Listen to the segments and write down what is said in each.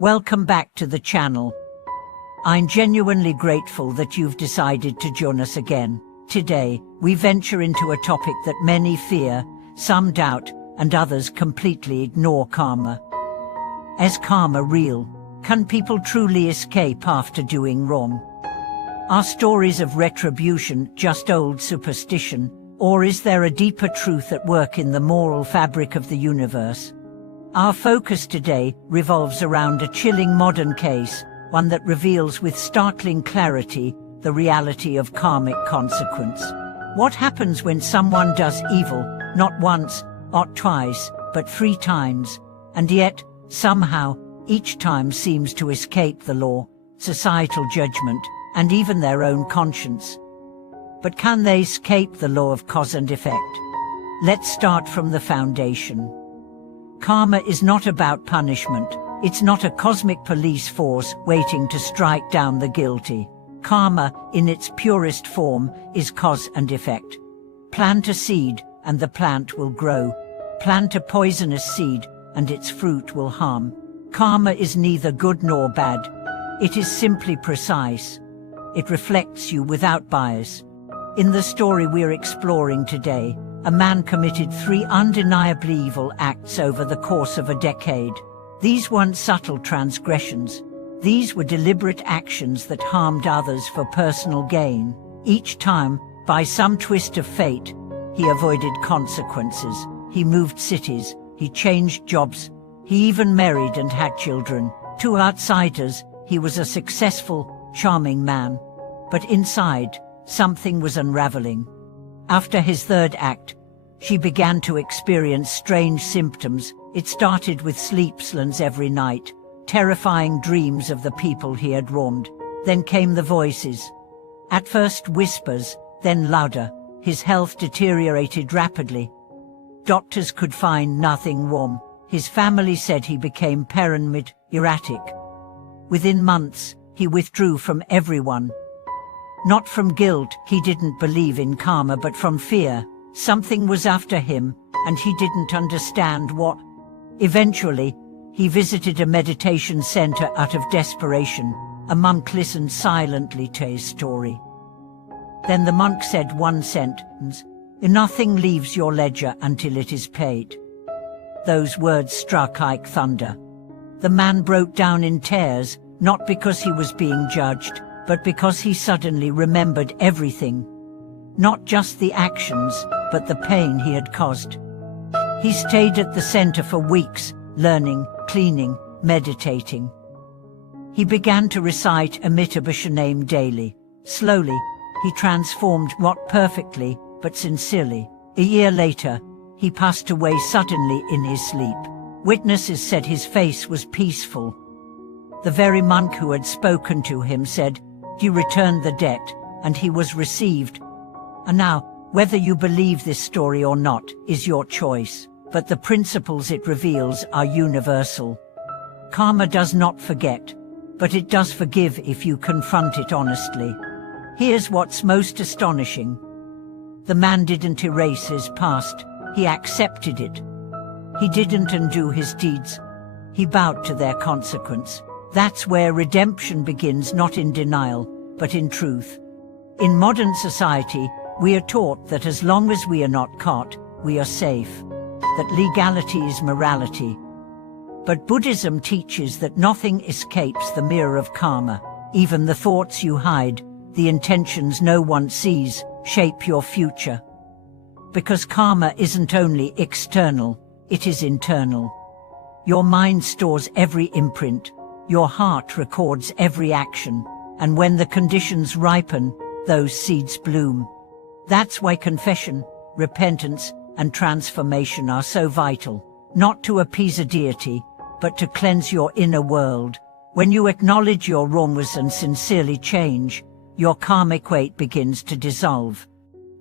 Welcome back to the channel. I'm genuinely grateful that you've decided to join us again. Today, we venture into a topic that many fear, some doubt, and others completely ignore: karma. Is karma real? Can people truly escape after doing wrong? Are stories of retribution just old superstition, or is there a deeper truth at work in the moral fabric of the universe? Our focus today revolves around a chilling modern case, one that reveals with startling clarity the reality of karmic consequence. What happens when someone does evil, not once, not twice, but 3 times, and yet, somehow, each time seems to escape the law, societal judgment, and even their own conscience? But can they escape the law of cause and effect? Let's start from the foundation. Karma is not about punishment. It's not a cosmic police force waiting to strike down the guilty. Karma, in its purest form, is cause and effect. Plant a seed, and the plant will grow. Plant a poisonous seed, and its fruit will harm. Karma is neither good nor bad. It is simply precise. It reflects you without bias. In the story we're exploring today, a man committed 3 undeniably evil acts over the course of a decade. These weren't subtle transgressions. These were deliberate actions that harmed others for personal gain. Each time, by some twist of fate, he avoided consequences. He moved cities, he changed jobs, he even married and had children. To outsiders, he was a successful, charming man. But inside, something was unraveling. After his 3rd act, she began to experience strange symptoms. It started with sleeplessness every night, terrifying dreams of the people he had wronged. Then came the voices. At first whispers, then louder. His health deteriorated rapidly. Doctors could find nothing wrong. His family said he became paranoid, erratic. Within months, he withdrew from everyone. Not from guilt, he didn't believe in karma, but from fear. Something was after him, and he didn't understand what. Eventually, he visited a meditation center out of desperation. A monk listened silently to his story. Then the monk said one sentence: "Nothing leaves your ledger until it is paid." Those words struck like thunder. The man broke down in tears, not because he was being judged, but because he suddenly remembered everything. Not just the actions, but the pain he had caused. He stayed at the center for weeks, learning, cleaning, meditating. He began to recite Amitabha name daily. Slowly, he transformed, not perfectly, but sincerely. A year later, he passed away suddenly in his sleep. Witnesses said his face was peaceful. The very monk who had spoken to him said, "He returned the debt, and he was received." And now, whether you believe this story or not is your choice, but the principles it reveals are universal. Karma does not forget, but it does forgive if you confront it honestly. Here's what's most astonishing. The man didn't erase his past, he accepted it. He didn't undo his deeds, he bowed to their consequence. That's where redemption begins, not in denial, but in truth. In modern society, we are taught that as long as we are not caught, we are safe, that legality is morality. But Buddhism teaches that nothing escapes the mirror of karma. Even the thoughts you hide, the intentions no one sees, shape your future. Because karma isn't only external, it is internal. Your mind stores every imprint, your heart records every action, and when the conditions ripen, those seeds bloom. That's why confession, repentance, and transformation are so vital, not to appease a deity, but to cleanse your inner world. When you acknowledge your wrongs and sincerely change, your karmic weight begins to dissolve.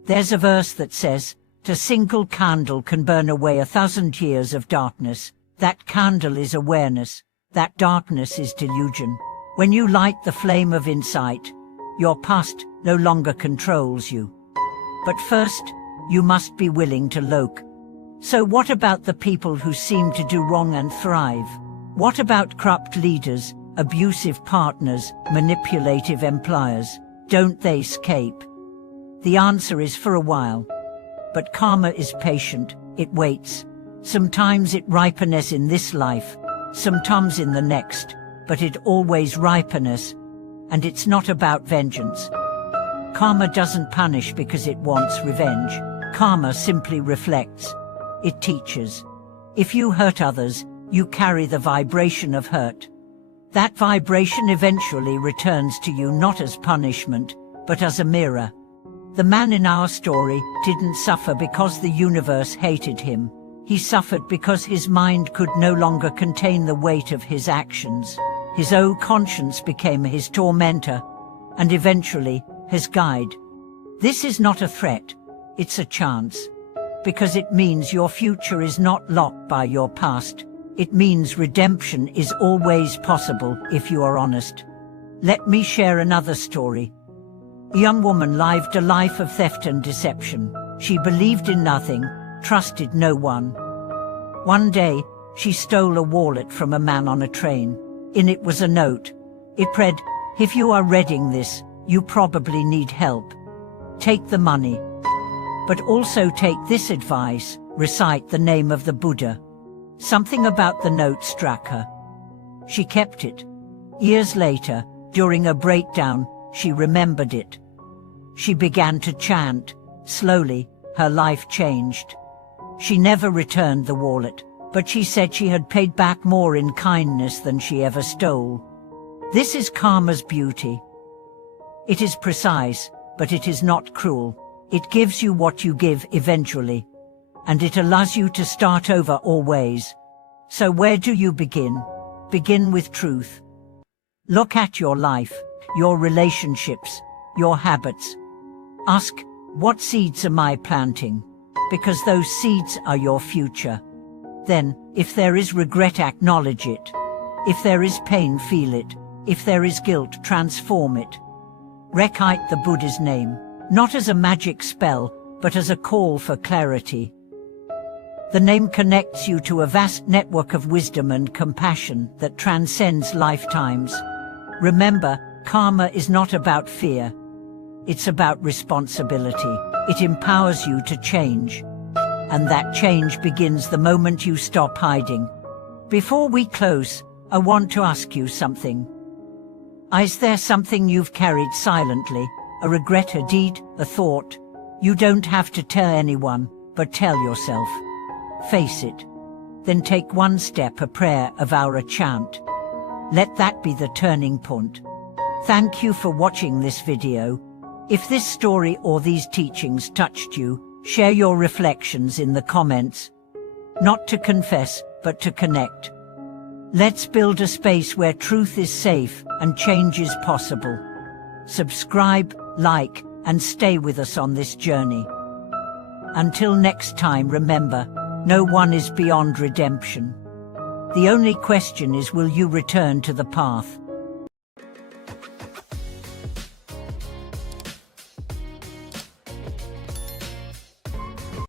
There's a verse that says, "A single candle can burn away 1,000 years of darkness." That candle is awareness. That darkness is delusion. When you light the flame of insight, your past no longer controls you. But first, you must be willing to look. So what about the people who seem to do wrong and thrive? What about corrupt leaders, abusive partners, manipulative employers? Don't they escape? The answer is for a while. But karma is patient, it waits. Sometimes it ripens in this life, sometimes in the next, but it always ripens, and it's not about vengeance. Karma doesn't punish because it wants revenge. Karma simply reflects. It teaches. If you hurt others, you carry the vibration of hurt. That vibration eventually returns to you not as punishment, but as a mirror. The man in our story didn't suffer because the universe hated him. He suffered because his mind could no longer contain the weight of his actions. His own conscience became his tormentor, and eventually, his guide. This is not a threat, it's a chance. Because it means your future is not locked by your past. It means redemption is always possible if you are honest. Let me share another story. A young woman lived a life of theft and deception. She believed in nothing, trusted no one. One day, she stole a wallet from a man on a train. In it was a note. It read, "If you are reading this, you probably need help. Take the money. But also take this advice, recite the name of the Buddha." Something about the note struck her. She kept it. Years later, during a breakdown, she remembered it. She began to chant. Slowly, her life changed. She never returned the wallet, but she said she had paid back more in kindness than she ever stole. This is karma's beauty. It is precise, but it is not cruel. It gives you what you give eventually, and it allows you to start over always. So where do you begin? Begin with truth. Look at your life, your relationships, your habits. Ask, what seeds am I planting? Because those seeds are your future. Then, if there is regret, acknowledge it. If there is pain, feel it. If there is guilt, transform it. Recite the Buddha's name, not as a magic spell, but as a call for clarity. The name connects you to a vast network of wisdom and compassion that transcends lifetimes. Remember, karma is not about fear. It's about responsibility. It empowers you to change. And that change begins the moment you stop hiding. Before we close, I want to ask you something. Is there something you've carried silently? A regret, a deed, a thought? You don't have to tell anyone, but tell yourself. Face it. Then take one step, a prayer, a vow, a chant. Let that be the turning point. Thank you for watching this video. If this story or these teachings touched you, share your reflections in the comments. Not to confess, but to connect. Let's build a space where truth is safe and change is possible. Subscribe, like, and stay with us on this journey. Until next time, remember, no one is beyond redemption. The only question is, will you return to the path?